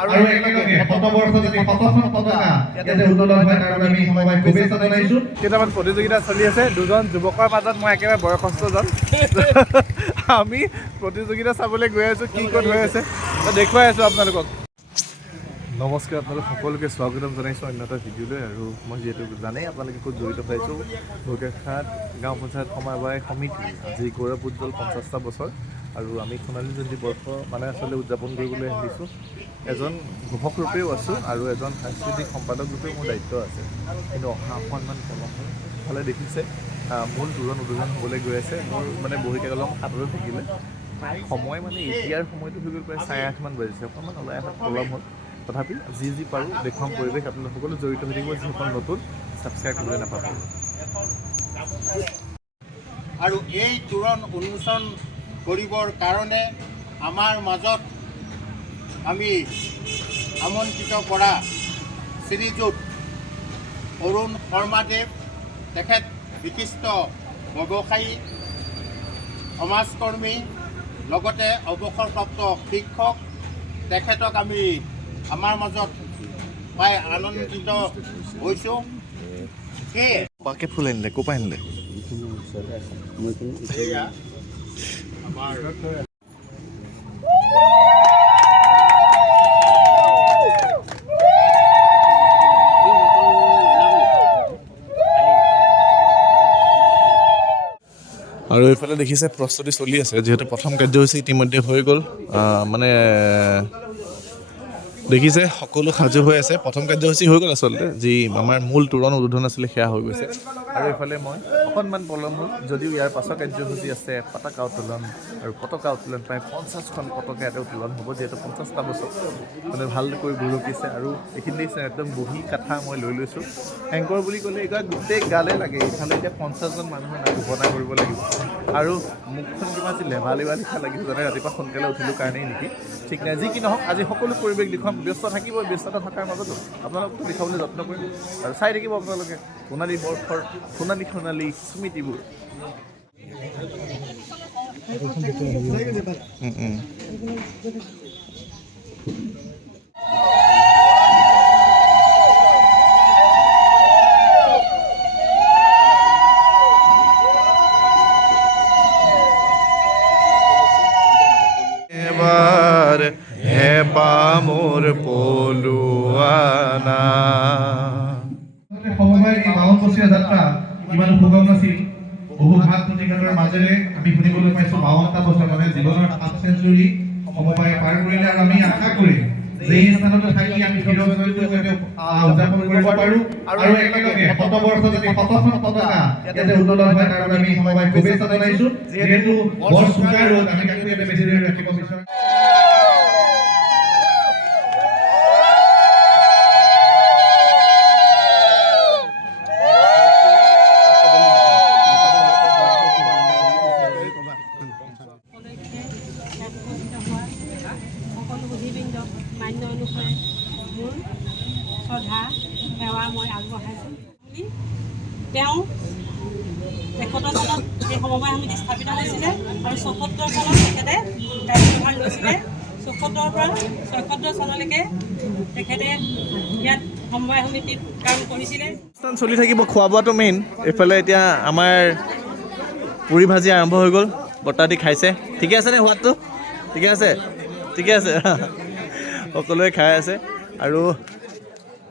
আৰু একেলগে শতবৰ্ষ যাতে শতখন পতাকা ইয়াতে উত্তোলন হয় তাৰ বাবে আমি সমবায় শুভেচ্ছা জনাইছোঁ। কেইটামান প্ৰতিযোগিতা চলি আছে, দুজন যুৱকৰ মাজত মই একেবাৰে বয়সস্থজন। আমি প্ৰতিযোগিতা চাবলৈ গৈ আছোঁ, কি ক'ত হৈ আছে দেখুৱাই আছোঁ আপোনালোকক। নমস্কাৰ, আপোনালোক সকলোকে স্বাগতম জনাইছোঁ অন্য এটা ভিডিঅ'লৈ। আৰু মই যিহেতু জানেই আপোনালোকে ক'ত জড়িত পাইছোঁ, ঢকুৱাখাত গাঁও পঞ্চায়ত সমবায় সমিতি আজি গৌৰৱ উজ্জ্বল 50টা বছৰ। আৰু আমি সোণালী জয়ন্তী বৰ্ষ মানে আচলতে উদযাপন কৰিবলৈ আহিছোঁ। এজন ঘোষক ৰূপেও আছোঁ আৰু এজন সাংস্কৃতিক সম্পাদক ৰূপেও মোৰ দায়িত্ব আছে। কিন্তু অহা অকণমান পলম হ'ল, ভালে দেখিছে মূল তোৰণ উদ্বোধন হ'বলৈ গৈ আছে। মোৰ মানে বহী কাকলম হাততে থাকিলে সময় মানে এতিয়াৰ সময়টো হৈ গ'ল প্ৰায় 8:30মান বাজিছে, অকণমান ওলাই অহাত পলম হ'ল। তথাপি যি পাৰোঁ দেখুৱাম পৰিৱেশ, আপোনালোক সকলো জড়িত হৈ থাকিব। যিসকল নতুন ছাবস্ক্ৰাইব কৰিবলৈ নাপাব। আৰু এই তোৰণ উন্মোচন কৰিবৰ কাৰণে আমাৰ মাজত আমি আমন্ত্ৰিত কৰা শ্ৰীযুত অৰুণ শৰ্মাদেৱ, তেখেত বিশিষ্ট ব্যৱসায়ী, সমাজকৰ্মী, লগতে অৱসৰপ্ৰাপ্ত শিক্ষক। তেখেতক আমি আমাৰ মাজত পাই আনন্দিত হৈছোঁ। সেয়ে পাকে ফুল আনিলে, ক'ৰ পৰা আনিলে? আমাৰ আৰু এইফালে দেখিছে প্ৰস্তুতি চলি আছে, যিহেতু প্ৰথম কাৰ্যসূচী ইতিমধ্যে হৈ গ'ল। মানে দেখিছে সকলো সাজু হৈ আছে। প্ৰথম কাৰ্যসূচী হৈ গ'ল আচলতে, যি আমাৰ মূল তোৰণ উদ্বোধন আছিলে সেয়া হৈ গৈছে। আৰু এইফালে মই অকণমান পলম হ'ল, যদিও ইয়াৰ পাছৰ কাৰ্যসূচী আছে পতাকা উত্তোলন। আৰু পতাকা উত্তোলন প্ৰায় 50খন পতাকা ইয়াতে উত্তোলন হ'ব, যিহেতু 50টা বছৰ মানে ভালকৈ গুৰুকিছে। আৰু এইখিনি দেখিছে একদম বহী কাঠা মই লৈ লৈছোঁ। এংকৰ বুলি ক'লে এইবিলাক গোটেই গালে লাগে। এইফালে এতিয়া 50জন মানুহৰ নাম ঘোষণা কৰিব লাগিব। আৰু মুখখন কিবা আজি লেভালি লিখা লাগিছে, যেনে ৰাতিপুৱা সোনকালে উঠিলোঁ কাৰণেই নেকি ঠিক নাই। যি কি নহওক, আজি সকলো পৰিৱেশ দেখুৱাম। ব্যস্ত থাকিবই, ব্যস্ততা থকাৰ মাজতো আপোনালোকতো দেখাবলৈ যত্ন কৰিম। আৰু চাই থাকিব আপোনালোকে সোণালী বৰ্ষৰ সোণালী স্মৃতিবোৰ। এবাৰ হেপা মোৰ পলুৱানা। সমবায় এই 52 বছৰীয়া যাত্ৰা ইমানো সুগম নাছিল। বহু ঘাত প্ৰতিঘাতৰ মাজেৰে আমি শুনিবলৈ পাইছোঁ 52টা বছৰ, মানে জীৱনৰ 7 চেঞ্চুৰী সমবায়ে পাৰ কৰিলে। আৰু আমি আশা কৰিম যে এই স্থানতে থাকি আমি উদযাপন কৰিব পাৰোঁ। আৰু একেলগে শতবৰ্ষ যাতে শতখন পতাকা ইয়াতে উত্তোলন হয় তাৰ বাবে আমি সমবায় শুভেচ্ছা জনাইছোঁ। যিহেতু বৰ চোকা ৰ'দ, আমি কাকো ইয়াতে বেছি দেৰি ৰাখিব বিচাৰোঁ। সকলো সুধীবৃন্দক মান্য অনুসাৰে মোৰ শ্ৰদ্ধা সেৱা মই আগবঢ়াইছোঁ বুলি তেওঁ 71 চনত এই সমবায় সমিতি স্থাপিত হৈছিলে। আৰু 74 চনত তেখেতে দায়িত্বভাৰ লৈছিলে। 74ৰ পৰা 76 চনলৈকে তেখেতে ইয়াত সমবায় সমিতিত কাম কৰিছিলে। অনুষ্ঠান চলি থাকিব, খোৱা বোৱাটো মেইন। এইফালে এতিয়া আমাৰ পুৰি ভাজি আৰম্ভ হৈ গ'ল, বৰ্তাটি খাইছে। ঠিকে আছেনে সোৱাদটো? ঠিকে আছে, ঠিকে আছে। সকলোৱে খাই আছে। আৰু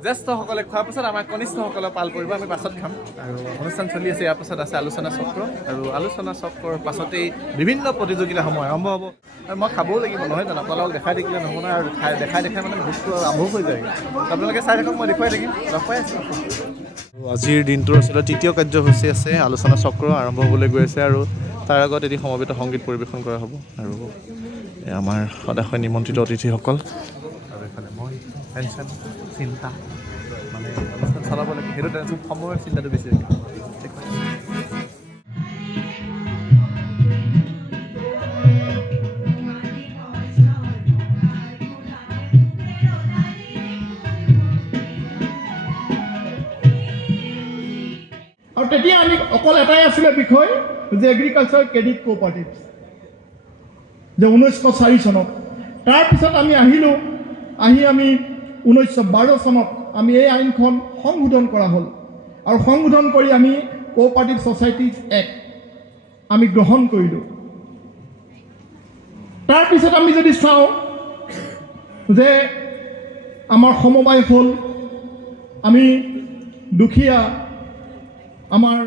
জ্যেষ্ঠসকলে খোৱাৰ পাছত আমাৰ কনিষ্ঠসকলে পাল পৰিব, আমি পাছত খাম। আৰু অনুষ্ঠান চলি আছে, ইয়াৰ পাছত আছে আলোচনা চক্ৰ। আৰু আলোচনা চক্ৰৰ পাছতেই বিভিন্ন প্ৰতিযোগিতাসমূহ আৰম্ভ হ'ব। আৰু মই খাবও লাগিব, নহয় জানো? আপোনালোকক দেখাই থাকিলে নহ'ব নহয়। আৰু দেখাই মানে বস্তু আৰম্ভ হৈ যায়। আপোনালোকে চাই থাকক, মই দেখুৱাই থাকিম। লগ পাই আছোঁ। আজিৰ দিনটোৰ আচলতে তৃতীয় কাৰ্যসূচী আছে, আলোচনা চক্ৰ আৰম্ভ হ'বলৈ গৈ আছে। আৰু তাৰ আগত এটি সমবেত সংগীত পৰিৱেশন কৰা হ'ব। আৰু আমাৰ সদায় নিমন্ত্ৰিত অতিথিসকল। আৰু এইফালে মই টেনশ্যন চিন্তা, মানে অনুষ্ঠান চলাব লাগে সেইটো টেনশ্যন, সময়ৰ চিন্তাটো বেছি ৰাখিব। আৰু তেতিয়া আমি অকল এটাই আছিলে বিষয় যে এগ্ৰিকালচাৰ ক্ৰেডিট কোঅপাৰেটিভ, যে 1904 চনত। তাৰপিছত আমি আহিলোঁ আহি আমি 1912 চনত আমি এই আইনখন সংশোধন কৰা হ'ল আৰু সংশোধন কৰি আমি কোঅপাৰেটিভ ছ'চাইটিজ এক্ট আমি গ্ৰহণ কৰিলোঁ। তাৰপিছত আমি যদি চাওঁ যে আমাৰ সমবায় হ'ল, আমি দুখীয়া, আমাৰ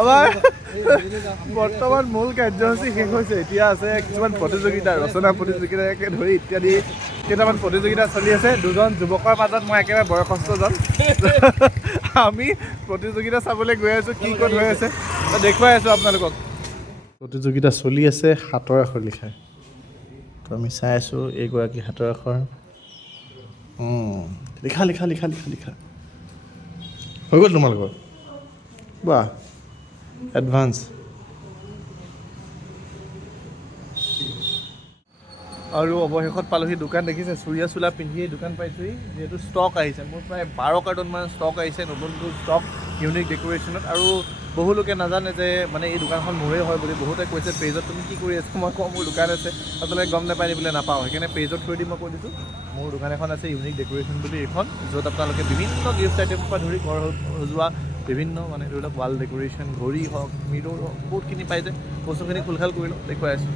আমাৰ বৰ্তমান মূল কাৰ্যসূচী শেষ হৈছে। এতিয়া আছে কিছুমান প্ৰতিযোগিতা, ৰচনা প্ৰতিযোগিতাকে ধৰি ইত্যাদি কেইটামান প্ৰতিযোগিতা চলি আছে। দুজন যুৱকৰ মাজত মই একেবাৰে বয়সস্থজন। আমি প্ৰতিযোগিতা চাবলৈ গৈ আছোঁ, কি ক'ত হৈ আছে দেখুৱাই আছোঁ আপোনালোকক। প্ৰতিযোগিতা চলি আছে হাতৰ আখৰ লিখাৰ। তো আমি চাই আছোঁ এইগৰাকী হাতৰ আখৰ লিখা লিখা লিখা লিখা লিখা হৈ গ'ল তোমালোকৰ। বাহ, এডভান্স। আৰু অৱশেষত পালোহি দোকান। দেখিছে চুৰিয়া চোলা পিন্ধিয়ে দোকান পাইছোঁহি, যিহেতু ষ্টক আহিছে। মোৰ প্ৰায় 12 কাৰ্টনমান ষ্টক আহিছে, নতুন ষ্টক ইউনিক ডেক'ৰেশ্যনত। আৰু বহু লোকে নাজানে যে মানে এই দোকানখন মোৰে হয় বুলি। বহুতে কৈছে পেজত তুমি কি কৰি আছা, মই কওঁ মোৰ দোকান আছে, আপোনালোকে গম নাপায় নি বোলে নাপাওঁ। সেইকাৰণে পেজত থৈ দি মই কৈ দিছোঁ মোৰ দোকান এখন আছে ইউনিক ডেক'ৰেশ্যন বুলি এইখন, য'ত আপোনালোকে বিভিন্ন গিফ্ট আইটেমৰ পৰা ধৰি ঘৰ সজোৱা বিভিন্ন মানে ধৰি লওক ৱাল ডেক'ৰেশ্যন, ঘড়ী হওক, মিৰ'ৰ হওক, বহুতখিনি পাই যায়। বস্তুখিনি খুলখাল কৰি লওঁ, দেখুৱাই আছোঁ।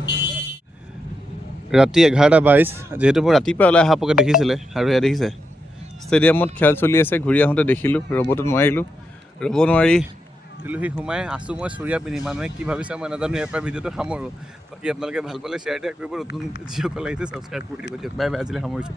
ৰাতি 11:22, যিহেতু মই ৰাতিপুৱা ওলাই অহা পোকে দেখিছিলে। আৰু এয়া দেখিছে ষ্টেডিয়ামত খেল চলি আছে, ঘূৰি আহোঁতে দেখিলোঁ, ৰ'বতো নোৱাৰিলোঁ, ৰ'ব নোৱাৰি দিলোহি সোমাই আছোঁ মই চুৰিয়া পিন্ধি। মানুহে কি ভাবিছে মই নাজানো। ইয়াৰ পৰা ভিডিঅ'টো সামৰোঁ। বাকী আপোনালোকে ভাল পালে শ্বেয়াৰ কৰিব, নতুন যিসকল আহিছে ছাবস্ক্ৰাইব কৰি দিব। দিয়ক, বাই বাই, আজিলৈ সামৰিছোঁ।